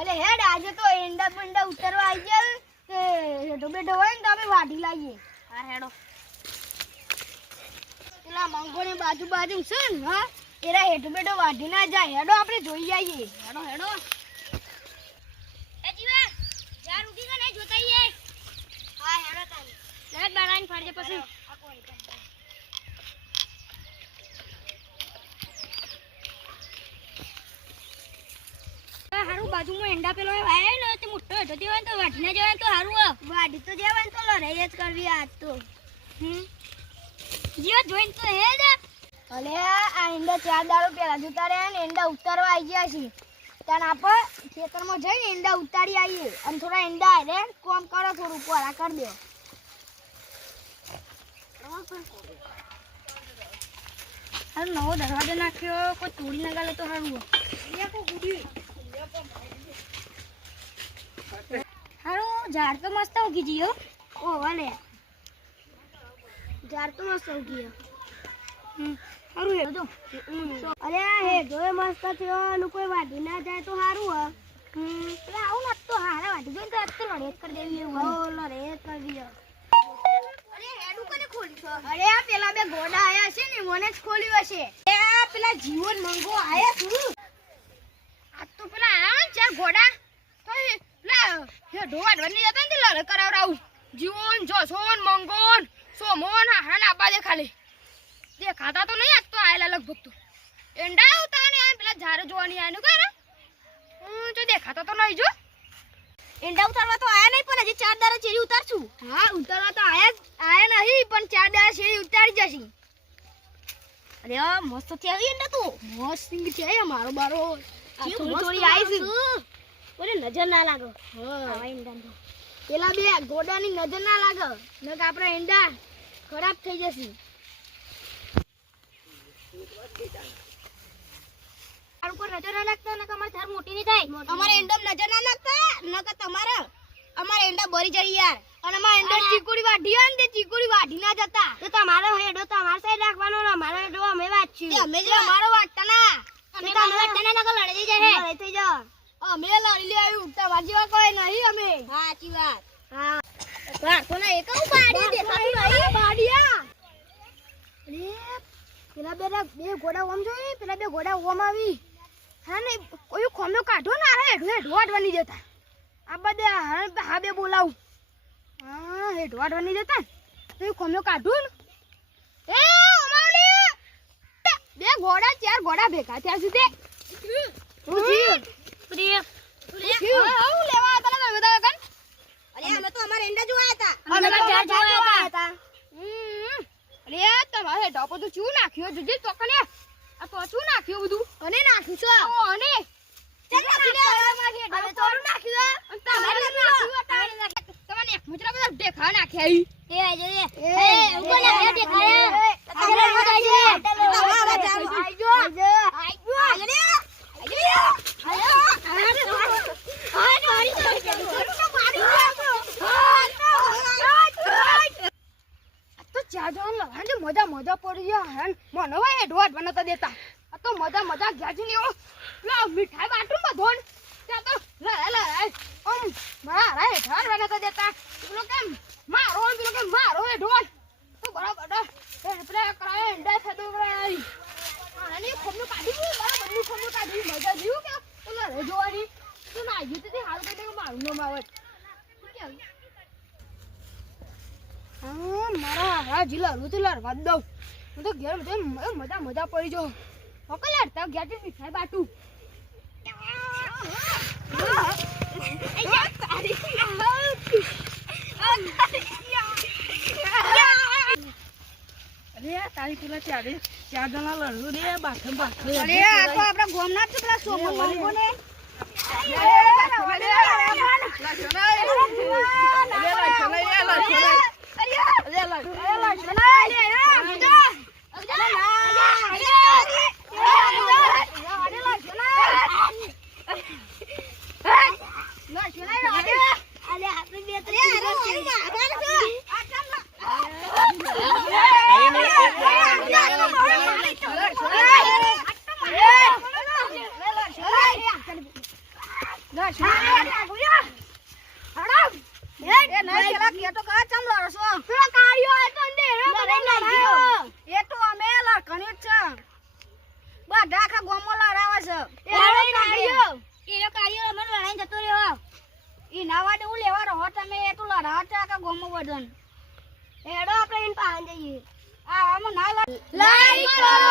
અરે હેડ આજે તો એંડા બંડા ઉતરવા આવી ગયા કે હેડો બેડો હોય ને તો આપણે વાઢી લાવીએ. હા હેડો. પેલા મંગોની બાજુ છે ને હા એરા હેડો બેડો વાઢી ના જાય. હેડો આપણે જોઈ આવીએ. હેડો હેડો. એ જીવા જાર ઉડી કે નહીં જોતા આવીએ. હા હેડો તાને. લેટ બારાની ફાડજે પછી. હારું બાજુમાં એંડા પેલો આયો ને તે મોટો હતો તે હોય તો વાઢીને જવાય તો હારું. વાઢી તો જવાય તો લડાઈ જ કરવી આજ તો. જીવા જોઈન તો હે જ. અલે આ એંડા 4 દાડો પેલા જતા રહ્યા ને એંડા ઉતારવા આવી ગયા છે. તાન આપણે ખેતરમાં જઈને એંડા ઉતારી આવીએ અને થોડા એંડા આરે કોમ કરો થોડું કોરા કરી દો. હારું નવો દરવાજો નાખ્યો કોઈ તોડી ના ગાલે તો હારું. હારું ઝાડ તો મસ્ત ઉગી ગયો. ઓ વાલે ઝાડ તો મસ્ત ઉગી હારું હે તો. અરે હે જોએ મસ્ત થયો અને કોઈ વાઢી ના જાય તો સારું હ. એટલે આવું ના તો હારા વાઢી જોઈને તો આજ તો લડેત કરી દેવી એવું. હો લડેત કરવી. અરે હેડું કને ખોલી છો? અરે આ પેલા બે ઘોડા આયા છે ને મને જ ખોલ્યું હશે. એ પેલા જીવન મંગો આયા છું. આજ તો પેલા આયા ને 4 ઘોડા તો પેલા હે ઢોવાડ વની જતા ને લડે કરાવરાવું. જીવન જસોન મંગોન સોમોન હારા ના આબા દે ખાલી દેખાતા તો નહીં આજ તો આયેલા લગભગ તો એંડા આવતા ને પેલા ઝાડ જોવાની આનું કરે તો દેખાતા તો નહીં જો. એંડા ઉતારવા તો આયા નહીં પણ હજી 4 દાડા ચેરી ઉતારશું. હા ઉતારવા તો આયા નહીં પણ 4 દાડા શેરી ઉતારી જશે. અરે આ મસ્ત થયા એંડા તો મસ્ત સિંગ છે મારો બારો. થોડી આવી છે. ઓરે નજર ના લાગે. હા એંડા તો પેલા બે ઘોડાની નજર ના લાગે નક આપણા એંડા ખરાબ થઈ જશે. ઉપર નજર ના લાગતા નક અમાર થાર મોટી નહીં થાય. અમારે એંડા નજર ના લાગતા નક તમારે અમારે એંડા બરી જાય યાર. અને અમાર એંડા ચીકુડી વાઢી હોય ને તે ચીકુડી વાઢી ના જતા. તો તમારો હેડો તમાર સાઈડ રાખવાનો ને અમારો હેડો અમે વાંચ્યું. અમે જે અમારો વાટતા ના અમે તમે વાંચતા ના નક લડી જાય હે. લડી થઈ જા. અમે લડી લે આવી ઉઠતા વાજીવા કોઈ નહીં અમે. હા સાચી વાત. હા કોના એક પાડી દેખાતું નહીં પાડિયા. અરે પેલા બે ઘોડા ઓમ જોઈ પેલા બે ઘોડા ઓમ આવી. હા ને કોઈ ખોમ્યો કાઢો ને આ હેઠવાડવાની જતા. આ બધે હા બે બોલાવું. હા હેઠવાડવાની જતા તો ખોમ્યો કાઢું ને એ અમારી બે ઘોડા 4 ઘોડા ભેગા થયા છે તે. હું જીવ પ્રિય હું લેવા હતા ને બધા કન. અરે અમે તો અમાર એંડા જોયા હતા. અમે તો ઝાડ જોયા હતા. અરે તમારે ઢોપો તો શું નાખ્યો જુદી તો કને આ તો શું નાખ્યું બધું અને નાખ્યું છે. અને હવે થોડું નાખ્યું તમારે તમારે એક મુજરા બધા દેખા નાખ્યા એ આજે એ ઉગો ના હે દેખાય. આપણે રોજ આઈએ. આઈજો આઈજો મજા પડી ગયા મને હોય ઢોટ બનાવતા દેતા. આ તો મજા ગયા ને મીઠાઈ બાટું બધો ત્યાં તો મારા હેઠળ બનાવતા દેતા. પેલો કેમ મારો પેલો કેમ મારો હે ઢોટ તો બરાબર પેલા કરાય એંડા થતો કરાય અને ખોમનું કાઢી બરાબર ખોમનું કાઢી મજા જીવું કે પેલો રે જોવાની તો ના જીતી તે હાલ કઈ મારું નો માવત. હા મારા હા જીલા રૂતી લડવા દઉં. હું તો ઘેર મજા પડી જો ઓકે લડતા ઘેર થી મીઠાઈ બાટું. અરે તારી પેલા 4 જણા લડવું રે બાથમ બાથમ. અરે આ તો આપણા ગોમના જ પેલા સોમો મંગો ને હેડો આપણે એને પાહન જઈએ લાઈક કરો